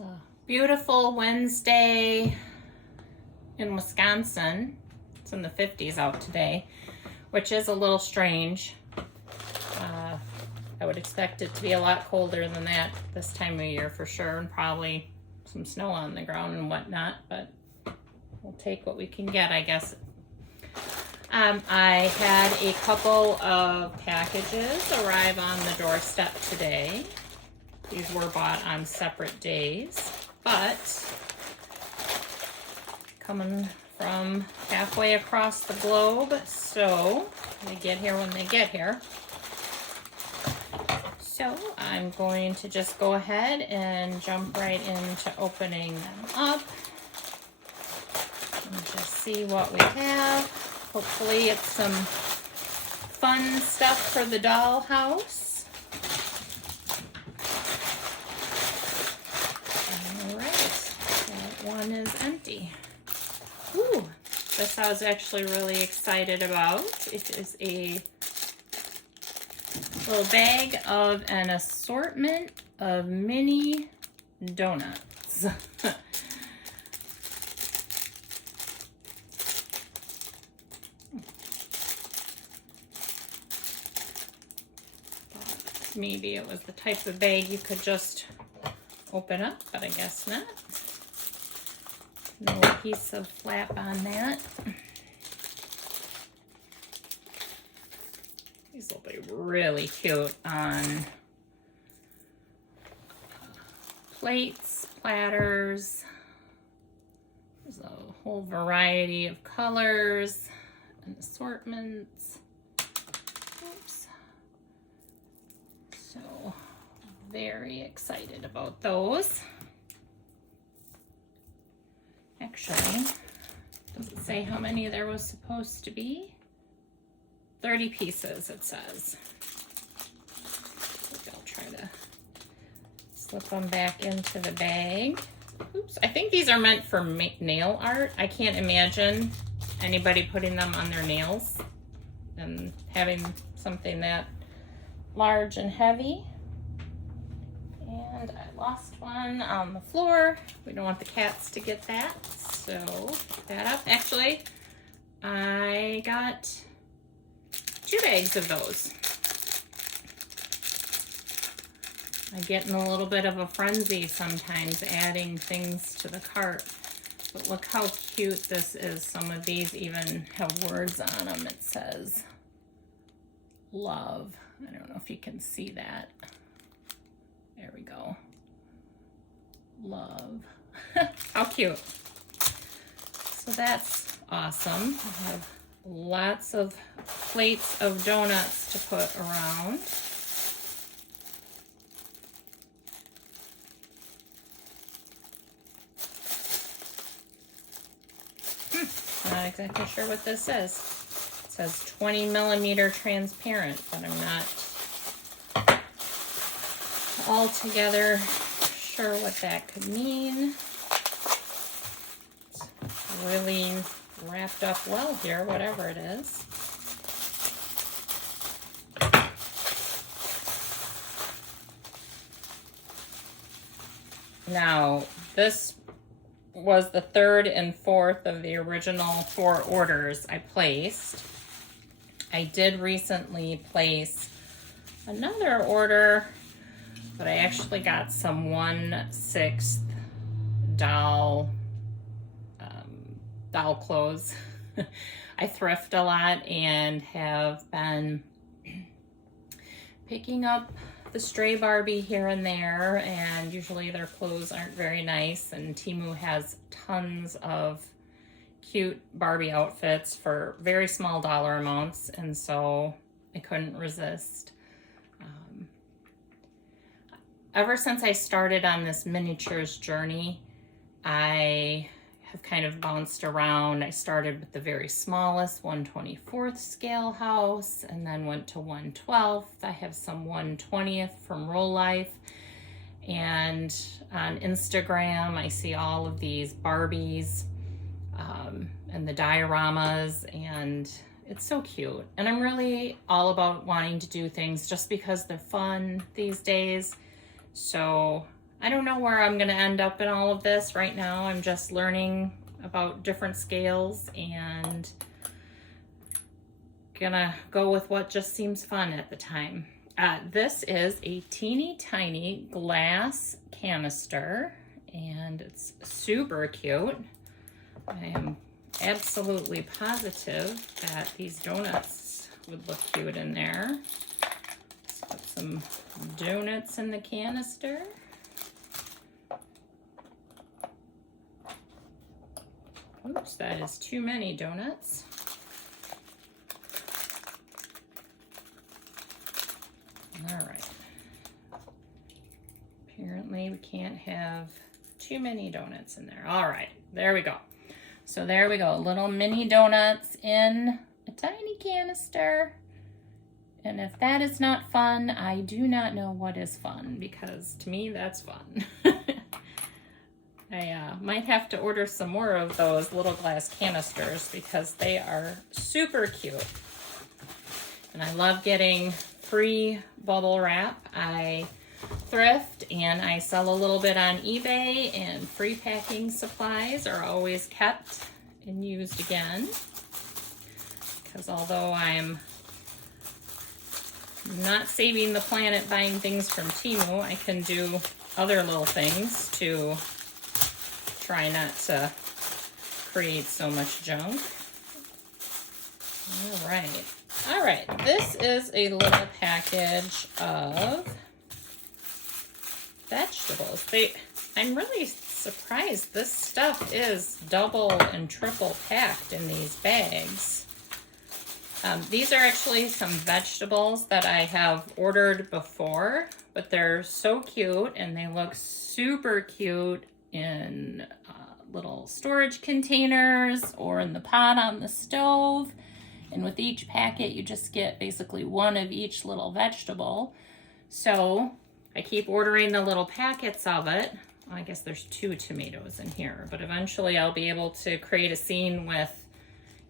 a beautiful Wednesday in Wisconsin. It's in the 50s out today, which is a little strange. I would expect it to be a lot colder than that this time of year for sure, and probably some snow on the ground and whatnot, but we'll take what we can get, I guess. I had a couple of packages arrive on the doorstep today. These were bought on separate days, but coming from halfway across the globe, so they get here when they get here. So I'm going to just go ahead and jump right into opening them up and just see what we have. Hopefully it's some fun stuff for the dollhouse. All right, that one is empty. Ooh, this I was actually really excited about. It is a little bag of an assortment of mini donuts. Maybe it was the type of bag you could just open up, but I guess not. No piece of flap on that. These will be really cute on plates, platters. There's a whole variety of colors and assortments. Oops. So very excited about those. Actually, does it say how many there was supposed to be? 30 pieces, it says. Maybe I'll try to slip them back into the bag. Oops, I think these are meant for nail art. I can't imagine anybody putting them on their nails and having something that large and heavy. And I lost one on the floor. We don't want the cats to get that, so pick that up. Actually, I got 2 bags of those. I get in a little bit of a frenzy sometimes adding things to the cart. But look how cute this is. Some of these even have words on them. It says love. I don't know if you can see that. There we go. Love. How cute. So that's awesome. I have lots of plates of donuts to put around. Not exactly sure what this is. It says 20 millimeter transparent, but I'm not altogether sure what that could mean. It's really wrapped up well here, whatever it is. Now, this was the 3rd and 4th of the original 4 orders I placed. I did recently place another order, but I actually got some 1/6 doll clothes. I thrift a lot and have been picking up the stray Barbie here and there, and usually their clothes aren't very nice, and Temu has tons of cute Barbie outfits for very small dollar amounts, and so I couldn't resist. Ever since I started on this miniatures journey, I have kind of bounced around. I started with the very smallest 1/24th scale house and then went to 1/12th. I have some 1/20th from Roll Life. And on Instagram, I see all of these Barbies and the dioramas, and it's so cute. And I'm really all about wanting to do things just because they're fun these days. So I don't know where I'm gonna end up in all of this right now. I'm just learning about different scales and gonna go with what just seems fun at the time. This is a teeny tiny glass canister and it's super cute. I am absolutely positive that these donuts would look cute in there. Let's put some donuts in the canister. Oops, that is too many donuts. All right. Apparently we can't have too many donuts in there. All right, there we go. So there we go, little mini donuts in a tiny canister. And if that is not fun, I do not know what is fun, because to me that's fun. I might have to order some more of those little glass canisters because they are super cute. And I love getting free bubble wrap. I thrift and I sell a little bit on eBay, and free packing supplies are always kept and used again. Because although I'm not saving the planet buying things from Temu, I can do other little things to try not to create so much junk. All right, this is a little package of vegetables. I'm really surprised this stuff is double and triple packed in these bags. These are actually some vegetables that I have ordered before, but they're so cute and they look super cute in little storage containers or in the pot on the stove. And with each packet, you just get basically one of each little vegetable. So I keep ordering the little packets of it. Well, I guess there's 2 tomatoes in here, but eventually I'll be able to create a scene with,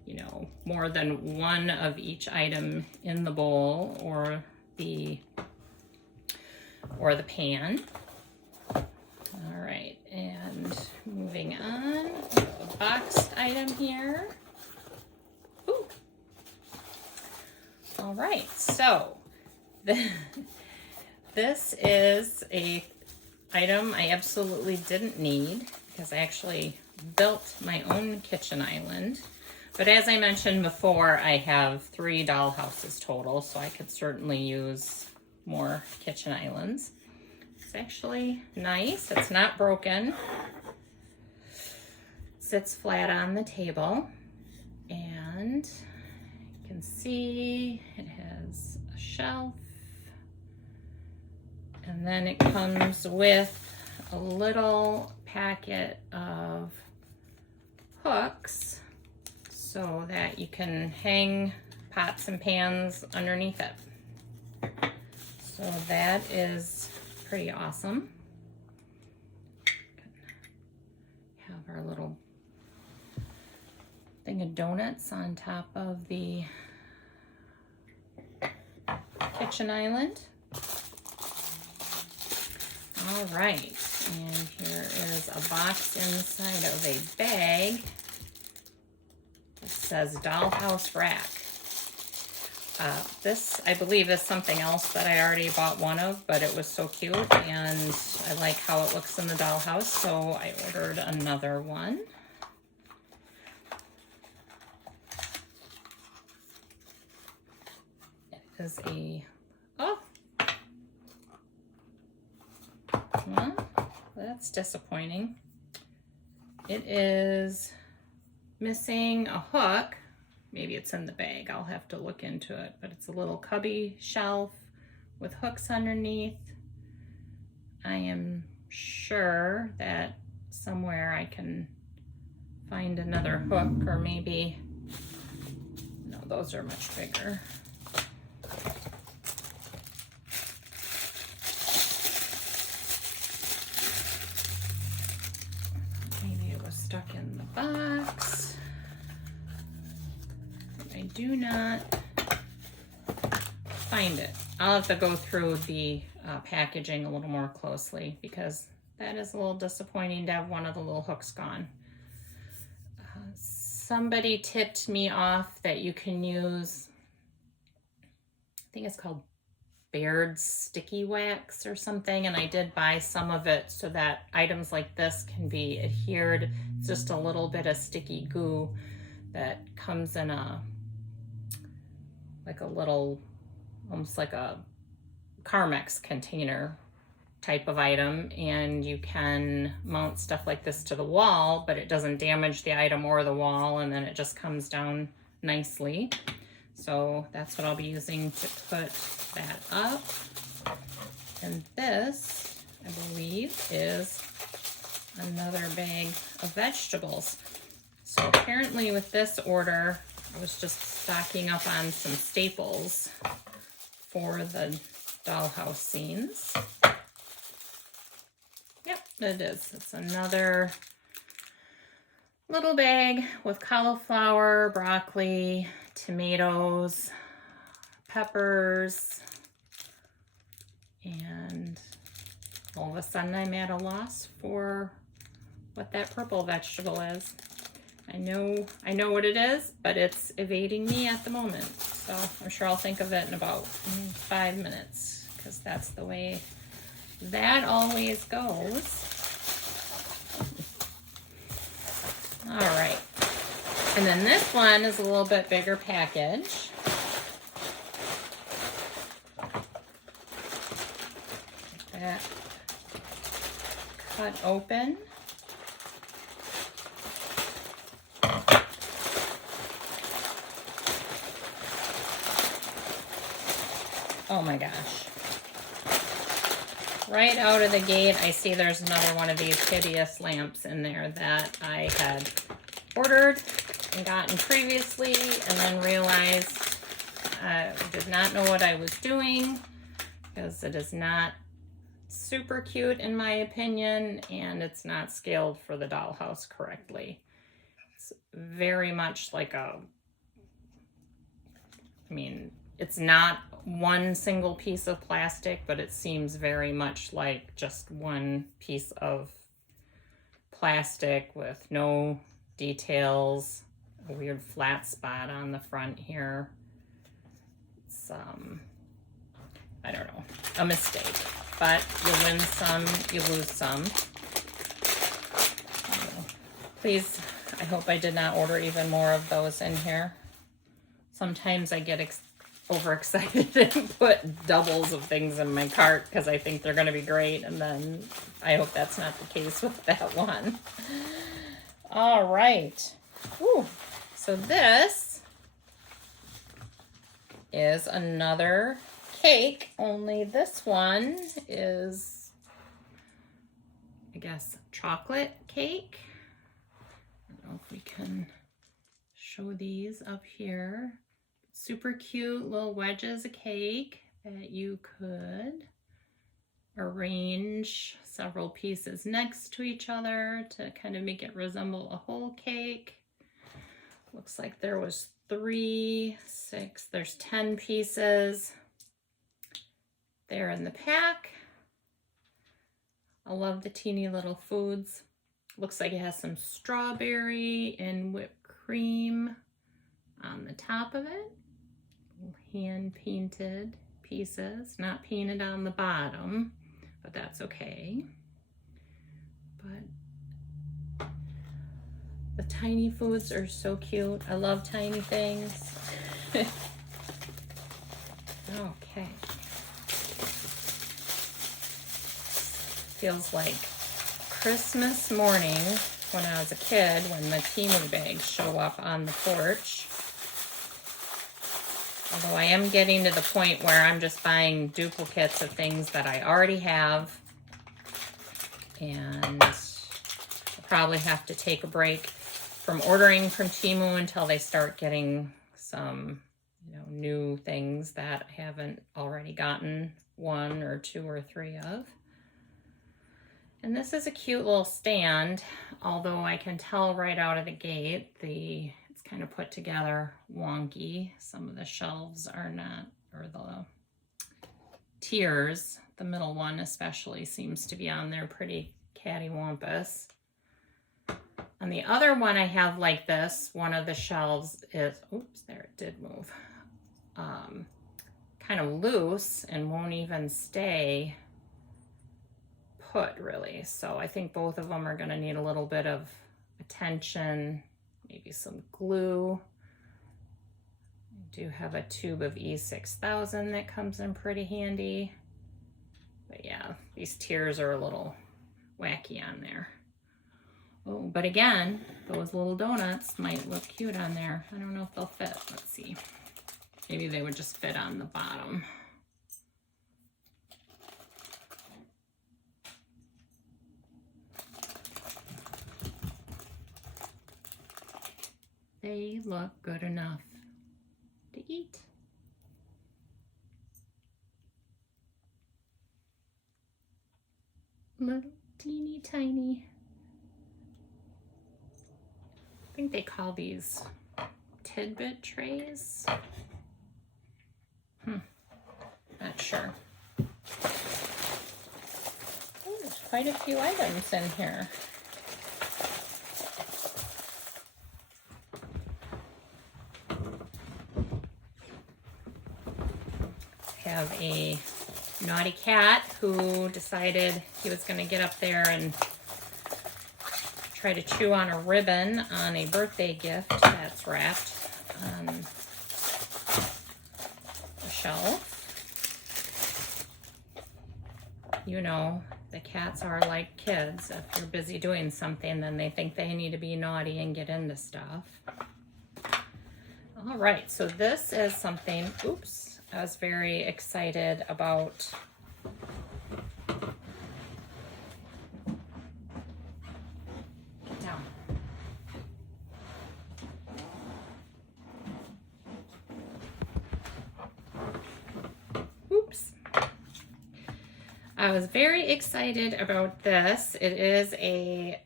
you know, more than one of each item in the bowl or the pan. All right, and moving on, a boxed item here. Ooh. All right, so this is a item I absolutely didn't need because I actually built my own kitchen island. But as I mentioned before, I have 3 dollhouses total, so I could certainly use more kitchen islands. It's actually nice. It's not broken. It sits flat on the table. And you can see it has a shelf. And then it comes with a little packet of hooks so that you can hang pots and pans underneath it. So that is pretty awesome. Have our little thing of donuts on top of the kitchen island. All right, and here is a box inside of a bag. It says Dollhouse Rack. This, I believe, is something else that I already bought one of, but it was so cute, and I like how it looks in the dollhouse, so I ordered another one. It is a, oh, well, that's disappointing. It is missing a hook. Maybe it's in the bag. I'll have to look into it, but it's a little cubby shelf with hooks underneath. I am sure that somewhere I can find another hook, or maybe, no, those are much bigger. Maybe it was stuck in the box. I do not find it. I'll have to go through the packaging a little more closely because that is a little disappointing to have one of the little hooks gone. Somebody tipped me off that you can use, I think it's called Baird's sticky wax or something, and I did buy some of it so that items like this can be adhered. It's just a little bit of sticky goo that comes in a little, almost like a Carmex container type of item, and you can mount stuff like this to the wall, but it doesn't damage the item or the wall, and then it just comes down nicely. So that's what I'll be using to put that up. And this, I believe, is another bag of vegetables. So apparently with this order, I was just stocking up on some staples for the dollhouse scenes. Yep, it is. It's another little bag with cauliflower, broccoli, tomatoes, peppers, and all of a sudden I'm at a loss for what that purple vegetable is. I know what it is, but it's evading me at the moment. So I'm sure I'll think of it in about 5 minutes, because that's the way that always goes. All right. And then this one is a little bit bigger package. Get that cut open. Oh my gosh. Right out of the gate, I see there's another one of these hideous lamps in there that I had ordered and gotten previously, and then realized I did not know what I was doing, because it is not super cute in my opinion, and it's not scaled for the dollhouse correctly. It's very much like it's not one single piece of plastic, but it seems very much like just one piece of plastic with no details, a weird flat spot on the front here. It's, I don't know, a mistake, but you win some, you lose some. Please, I hope I did not order even more of those in here. Sometimes I get overexcited and put doubles of things in my cart because I think they're going to be great, and then I hope that's not the case with that one. All right. Ooh. So this is another cake, only this one is, I guess, chocolate cake. I don't know if we can show these up here. Super cute little wedges of cake that you could arrange several pieces next to each other to kind of make it resemble a whole cake. Looks like there was 3, 6, there's 10 pieces there in the pack. I love the teeny little foods. Looks like it has some strawberry and whipped cream on the top of it. Hand painted pieces, not painted on the bottom, but that's okay. But the tiny foods are so cute. I love tiny things. Okay. Feels like Christmas morning when I was a kid, when the Temu bags show up on the porch. Although I am getting to the point where I'm just buying duplicates of things that I already have. And I'll probably have to take a break from ordering from Temu until they start getting some, new things that I haven't already gotten 1 or 2 or 3 of. And this is a cute little stand, although I can tell right out of the gate it's kind of put together wonky. Some of the shelves are not, or the tiers, the middle one especially, seems to be on there pretty cattywampus. On the other one I have like this, one of the shelves is, oops, there it did move, kind of loose and won't even stay put really. So I think both of them are going to need a little bit of attention, maybe some glue. I do have a tube of E6000 that comes in pretty handy. But yeah, these tiers are a little wacky on there. Oh, but again, those little donuts might look cute on there. I don't know if they'll fit. Let's see. Maybe they would just fit on the bottom. They look good enough to eat. Little teeny tiny. I think they call these tidbit trays. Not sure. Oh, there's quite a few items in here. Have a naughty cat who decided he was going to get up there and try to chew on a ribbon on a birthday gift that's wrapped on the shelf. You know, the cats are like kids. If you're busy doing something, then they think they need to be naughty and get into stuff. All right, so this is something, oops, I was very excited about. Get down. Oops. I was very excited about this. It is a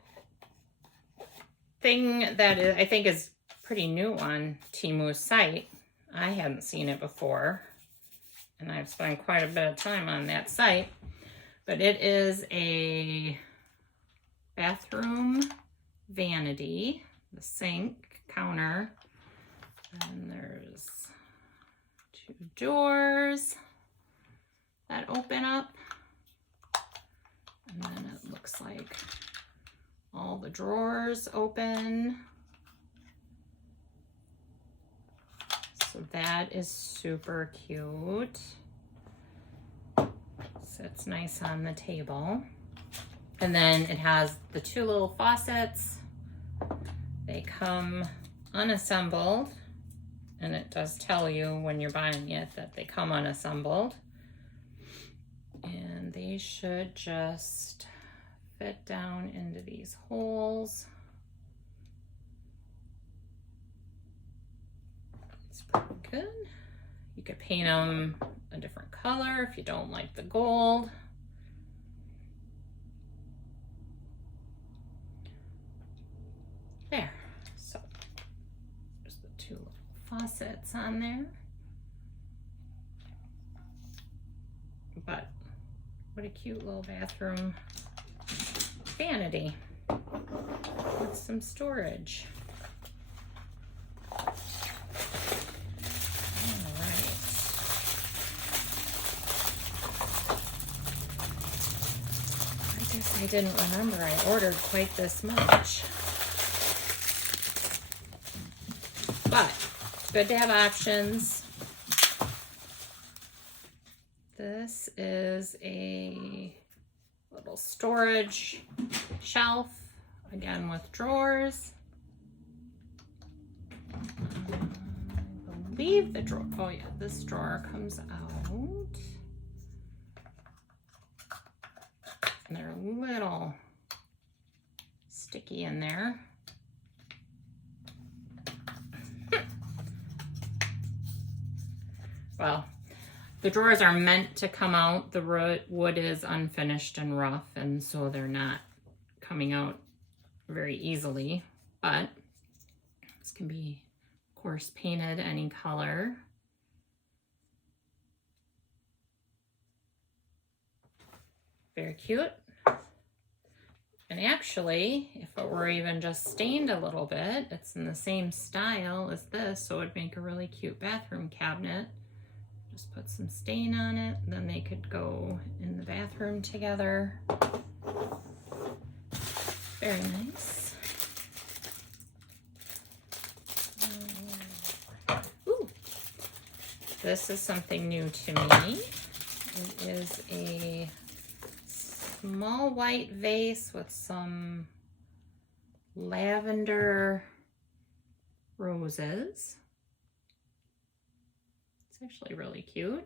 thing that I think is pretty new on Temu's site. I hadn't seen it before, and I've spent quite a bit of time on that site, but it is a bathroom vanity, the sink, counter, and there's two doors that open up, and then it looks like all the drawers open. So that is super cute. Sits nice on the table. And then it has the two little faucets. They come unassembled, and it does tell you when you're buying it that they come unassembled. And they should just fit down into these holes. Pretty good. You could paint them a different color if you don't like the gold. There. So there's the two little faucets on there. But what a cute little bathroom vanity with some storage. I didn't remember I ordered quite this much. But it's good to have options. This is a little storage shelf, again with drawers. I believe the drawer, oh yeah, this drawer comes out. And they're a little sticky in there. Well, the drawers are meant to come out. The wood is unfinished and rough, and so they're not coming out very easily. But this can be, of course, painted any color. Very cute. And actually, if it were even just stained a little bit, it's in the same style as this, so it would make a really cute bathroom cabinet. Just put some stain on it, then they could go in the bathroom together. Very nice. Ooh, this is something new to me. It is a small white vase with some lavender roses. It's actually really cute.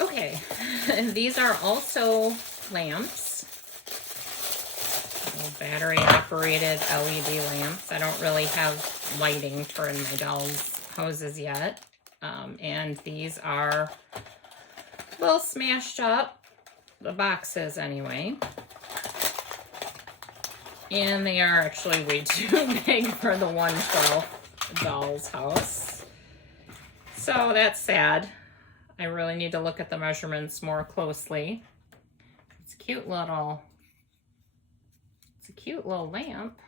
Okay, these are also lamps, battery operated LED lamps. I don't really have lighting for in my doll's houses yet. And these are a little smashed up, the boxes anyway. And they are actually way too big for the 112 doll's house. So that's sad. I really need to look at the measurements more closely. It's a cute little lamp.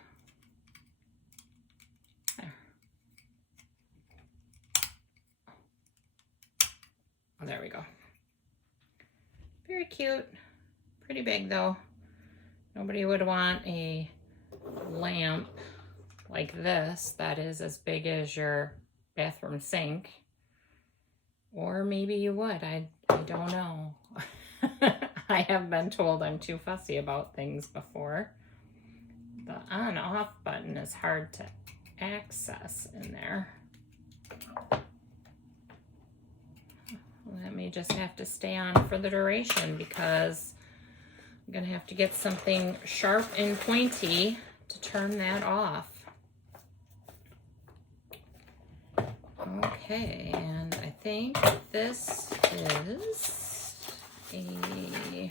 There. Oh, there we go. Very cute. Pretty big though. Nobody would want a lamp like this that is as big as your bathroom sink. Or maybe you would. I don't know. I have been told I'm too fussy about things before. The on-off button is hard to access in there. That may just have to stay on for the duration because I'm going to have to get something sharp and pointy to turn that off. Okay, and I think this is a...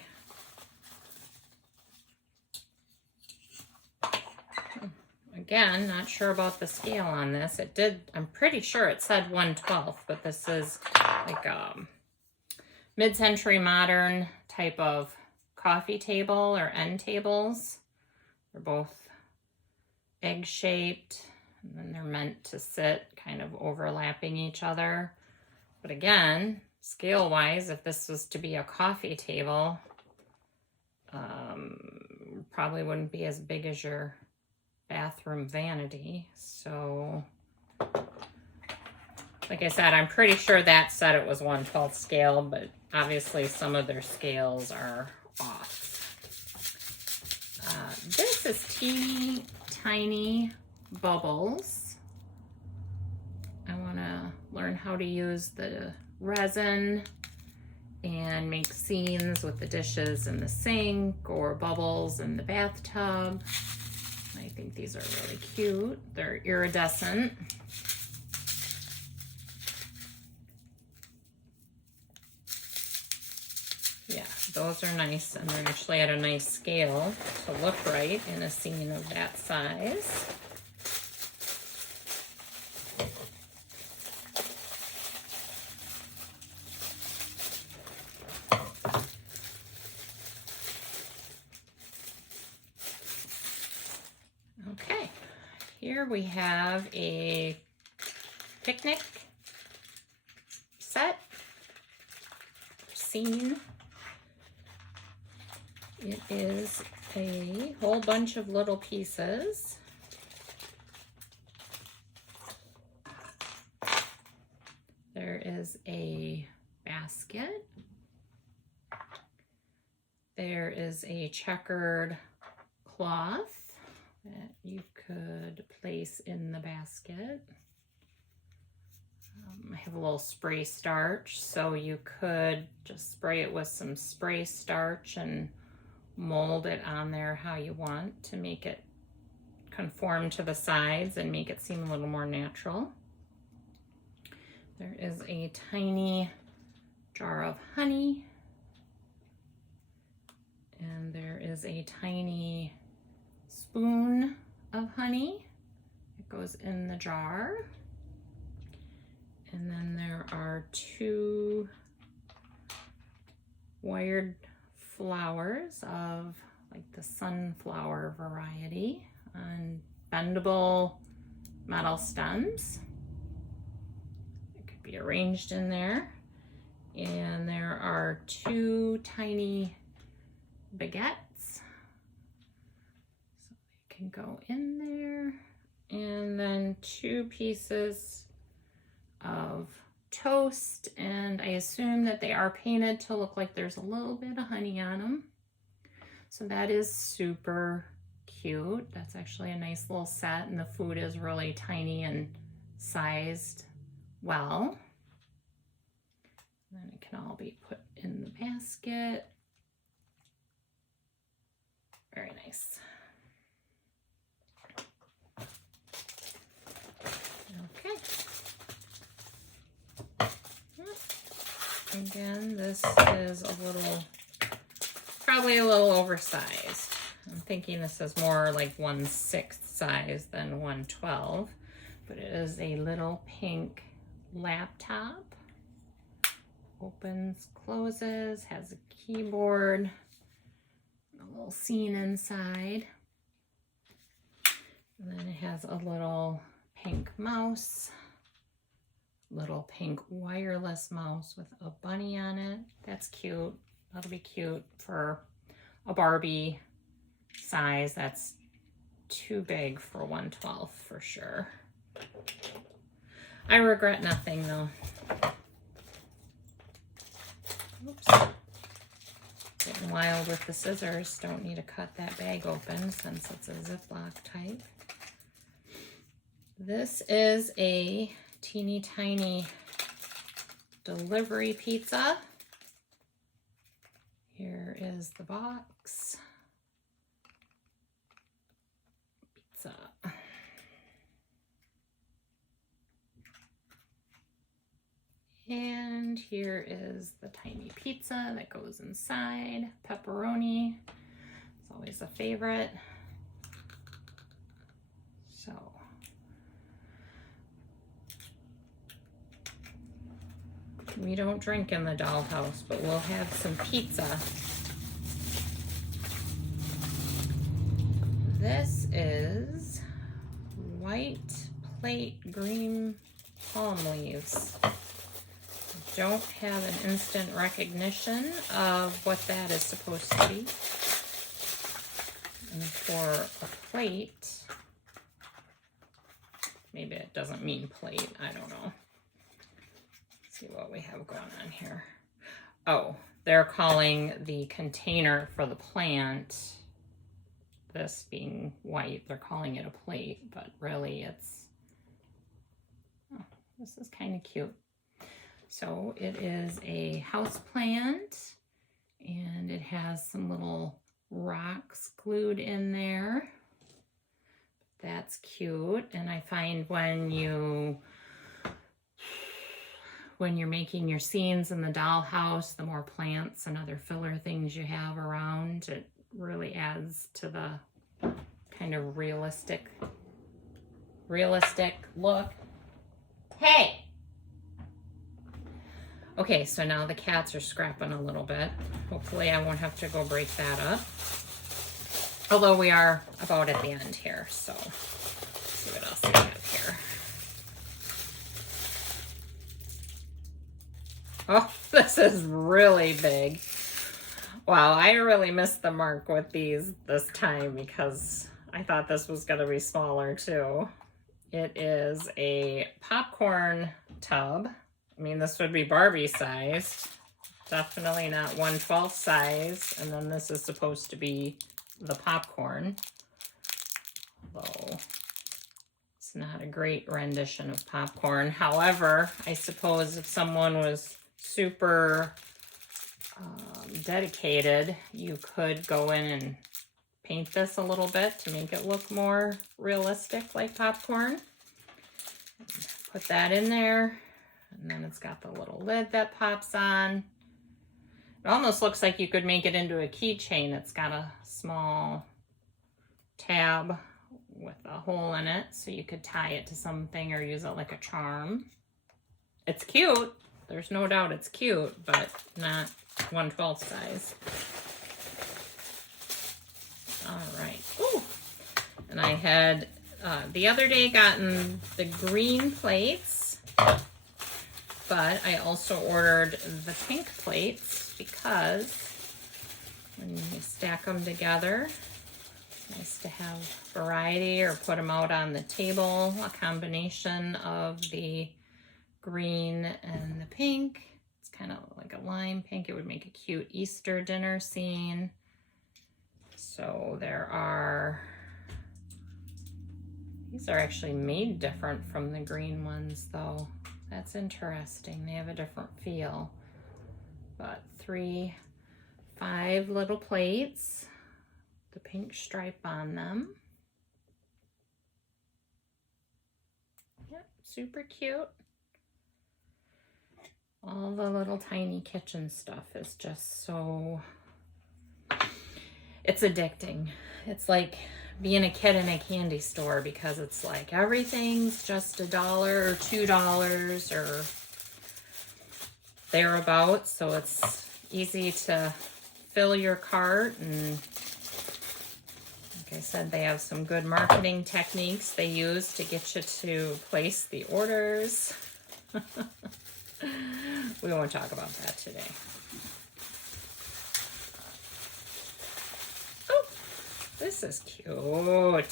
Again, not sure about the scale on this. It did, I'm pretty sure it said 1/12, but this is like a mid-century modern type of coffee table or end tables. They're both egg-shaped, and then they're meant to sit kind of overlapping each other. But again, scale-wise, if this was to be a coffee table, probably wouldn't be as big as your bathroom vanity. So like I said, I'm pretty sure that said it was 1/12 scale, but obviously some of their scales are off. This is teeny tiny bubbles. I want to learn how to use the resin and make scenes with the dishes in the sink or bubbles in the bathtub. I think these are really cute. They're iridescent. Yeah, those are nice, and they're actually at a nice scale to look right in a scene of that size. Okay, here we have a picnic set, scene. It is a whole bunch of little pieces. There is a basket. There is a checkered cloth that you could place in the basket. I have a little spray starch, so you could just spray it with some spray starch and mold it on there how you want to make it conform to the sides and make it seem a little more natural. There is a tiny jar of honey, and is a tiny spoon of honey. It goes in the jar. And then there are 2 wired flowers of like the sunflower variety on bendable metal stems. It could be arranged in there. And there are 2 tiny baguettes. So they can go in there. And then 2 pieces of toast, and I assume that they are painted to look like there's a little bit of honey on them. So that is super cute. That's actually a nice little set, and the food is really tiny and sized well. And then it can all be put in the basket. Very nice. Okay. Again, this is probably a little oversized. I'm thinking this is more like 1/6 size than 1/12, but it is a little pink laptop. Opens, closes, has a keyboard, a little scene inside. And then it has a little pink mouse. Little pink wireless mouse with a bunny on it. That's cute. That'll be cute for a Barbie size. That's too big for 1/12 for sure. I regret nothing though. Oops. Getting wild with the scissors. Don't need to cut that bag open since it's a Ziploc type. This is a teeny tiny delivery pizza. Here is the box. Pizza. And here is the tiny pizza that goes inside. Pepperoni. It's always a favorite. So we don't drink in the Dollhouse, but we'll have some pizza. This is white plate green palm leaves. I don't have an instant recognition of what that is supposed to be. And for a plate, maybe it doesn't mean plate, I don't know. See what we have going on here. Oh, they're calling the container for the plant, this being white, they're calling it a plate, but really it's, oh, this is kind of cute. So it is a house plant, and it has some little rocks glued in there. That's cute. And I find when you're making your scenes in the Dollhouse, the more plants and other filler things you have around, it really adds to the kind of realistic look. Hey! Okay, so now the cats are scrapping a little bit. Hopefully I won't have to go break that up. Although we are about at the end here, so let's see what else we have here. Oh, this is really big. Wow, I really missed the mark with these this time because I thought this was going to be smaller too. It is a popcorn tub. I mean, this would be Barbie sized. Definitely not 1/12 size. And then this is supposed to be the popcorn. Although it's not a great rendition of popcorn. However, I suppose if someone was super dedicated, you could go in and paint this a little bit to make it look more realistic like popcorn. Put that in there. And then it's got the little lid that pops on. It almost looks like you could make it into a keychain. It's got a small tab with a hole in it, so you could tie it to something or use it like a charm. It's cute. There's no doubt it's cute, but not 1/12 size. All right. Ooh. And I had the other day gotten the green plates, but I also ordered the pink plates because when you stack them together, it's nice to have variety, or put them out on the table, a combination of the green and the pink. It's kind of like a lime pink. It would make a cute Easter dinner scene. So these are actually made different from the green ones though. That's interesting. They have a different feel. But 5 little plates, the pink stripe on them. Yep, super cute. All the little tiny kitchen stuff is just so, it's addicting. It's like being a kid in a candy store, because it's like everything's just $1 or $2 or thereabouts. So it's easy to fill your cart. And like I said, they have some good marketing techniques they use to get you to place the orders. We won't talk about that today. Oh, this is cute.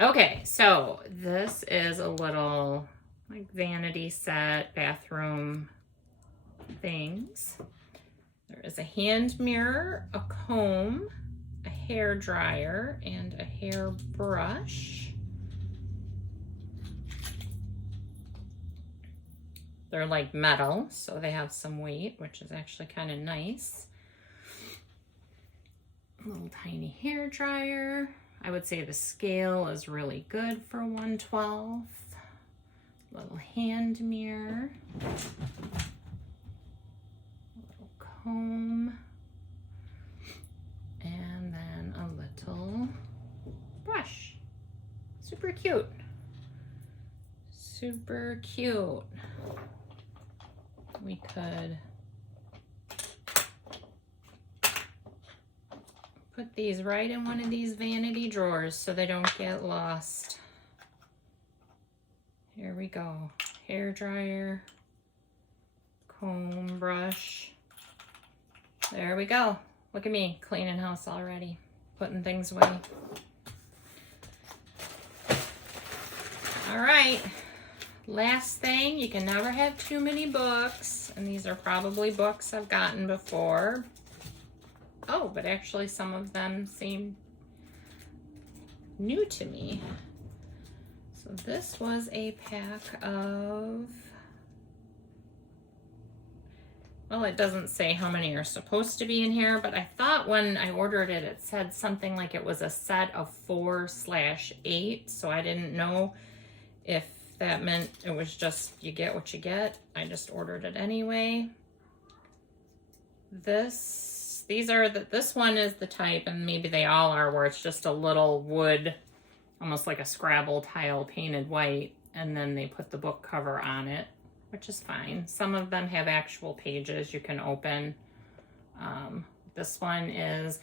Okay, so this is a little like vanity set, bathroom things. There is a hand mirror, a comb, a hair dryer, and a hair brush. They're like metal, so they have some weight, which is actually kind of nice. A little tiny hair dryer. I would say the scale is really good for 1/12. Little hand mirror. Little comb. And then a little brush. Super cute. Super cute. We could put these right in one of these vanity drawers so they don't get lost. Here we go. Hair dryer, comb, brush. There we go. Look at me cleaning house already, putting things away. All right. Last thing, you can never have too many books, and these are probably books I've gotten before. Oh, but actually some of them seem new to me. So this was a pack of, well, it doesn't say how many are supposed to be in here, but I thought when I ordered it, it said something like it was a set of 4/8, so I didn't know if that meant it was just you get what you get. I just ordered it anyway. This one is the type, and maybe they all are, where it's just a little wood, almost like a Scrabble tile painted white, and then they put the book cover on it, which is fine. Some of them have actual pages you can open. This one is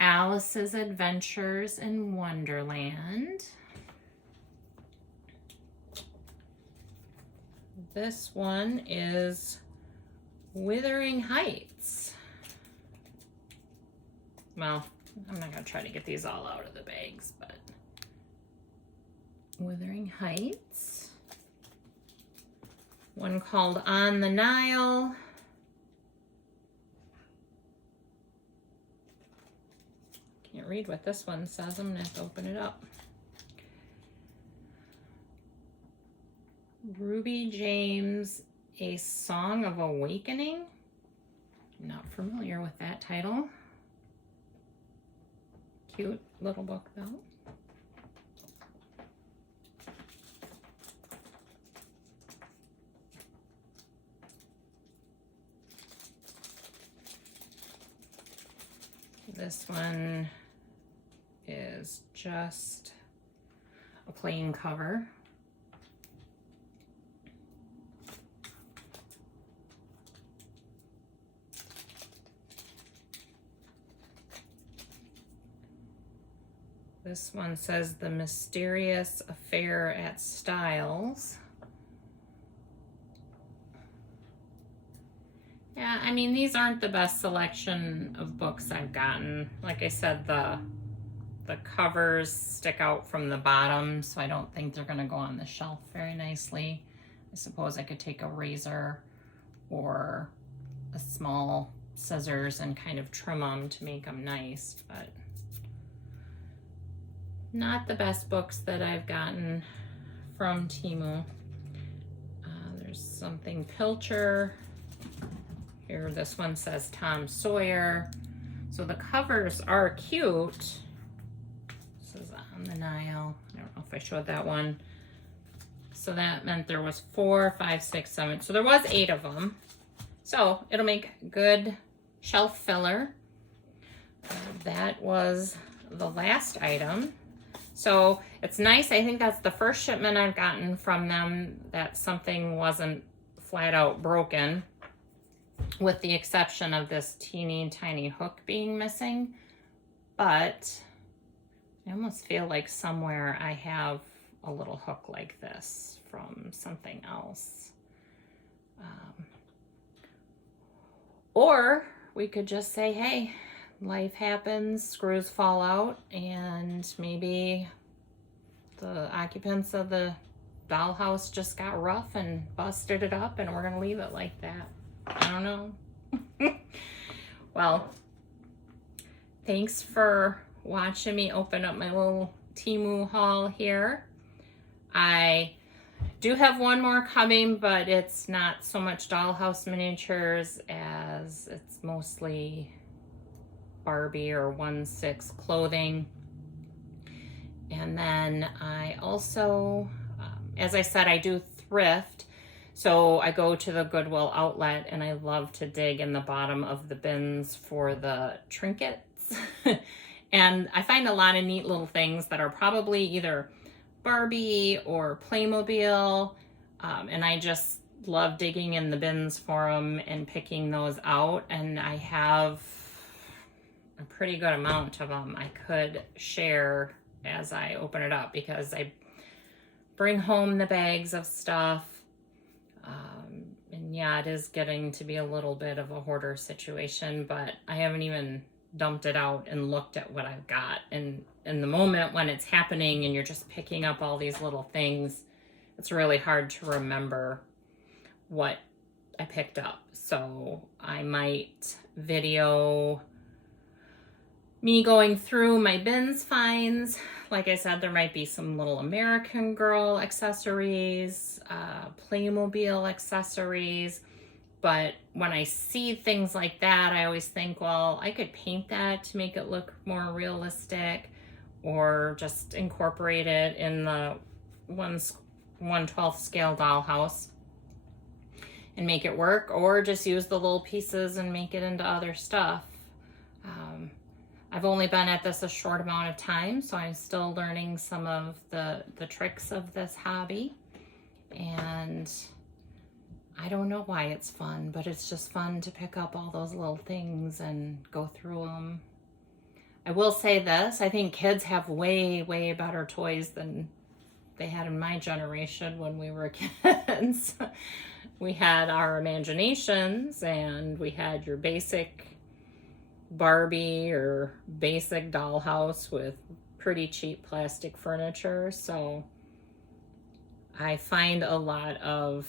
Alice's Adventures in Wonderland. This one is Wuthering Heights. Well, I'm not going to try to get these all out of the bags, but Wuthering Heights. One called On the Nile. Can't read what this one says. I'm going to have to open it up. Ruby James, A Song of Awakening. I'm not familiar with that title. Cute little book though. This one is just a plain cover. This one says The Mysterious Affair at Styles. Yeah, I mean, these aren't the best selection of books I've gotten. Like I said, the covers stick out from the bottom, so I don't think they're going to go on the shelf very nicely. I suppose I could take a razor or a small scissors and kind of trim them to make them nice, but not the best books that I've gotten from Temu. There's something Pilcher. Here, this one says Tom Sawyer. So the covers are cute. This is On the Nile. I don't know if I showed that one. So that meant there was 4, 5, 6, 7. So there was 8 of them. So it'll make good shelf filler. That was the last item. So it's nice. I think that's the first shipment I've gotten from them that something wasn't flat out broken, with the exception of this teeny tiny hook being missing. But I almost feel like somewhere I have a little hook like this from something else. Or we could just say, hey, life happens, screws fall out, and maybe the occupants of the dollhouse just got rough and busted it up, and we're gonna leave it like that. I don't know. Well, thanks for watching me open up my little Temu haul here. I do have one more coming, but it's not so much dollhouse miniatures as it's mostly Barbie or 1/6 clothing. And then I also, as I said, I do thrift. So I go to the Goodwill outlet and I love to dig in the bottom of the bins for the trinkets. And I find a lot of neat little things that are probably either Barbie or Playmobil. And I just love digging in the bins for them and picking those out. And I have a pretty good amount of them I could share as I open it up, because I bring home the bags of stuff. And yeah, it is getting to be a little bit of a hoarder situation, but I haven't even dumped it out and looked at what I've got. And in the moment when it's happening and you're just picking up all these little things, it's really hard to remember what I picked up. So I might video me going through my bins finds. Like I said, there might be some little American Girl accessories, Playmobil accessories. But when I see things like that, I always think, well, I could paint that to make it look more realistic, or just incorporate it in the 1/12 scale dollhouse and make it work, or just use the little pieces and make it into other stuff. I've only been at this a short amount of time, so I'm still learning some of the tricks of this hobby. And I don't know why it's fun, but it's just fun to pick up all those little things and go through them. I will say this, I think kids have way, way better toys than they had in my generation when we were kids. We had our imaginations, and we had your basic Barbie or basic dollhouse with pretty cheap plastic furniture. So I find a lot of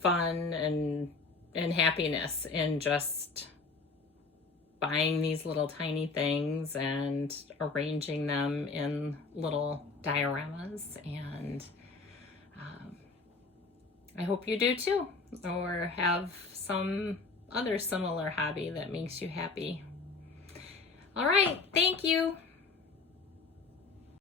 fun and happiness in just buying these little tiny things and arranging them in little dioramas. And I hope you do too, or have some other similar hobby that makes you happy. All right, thank you.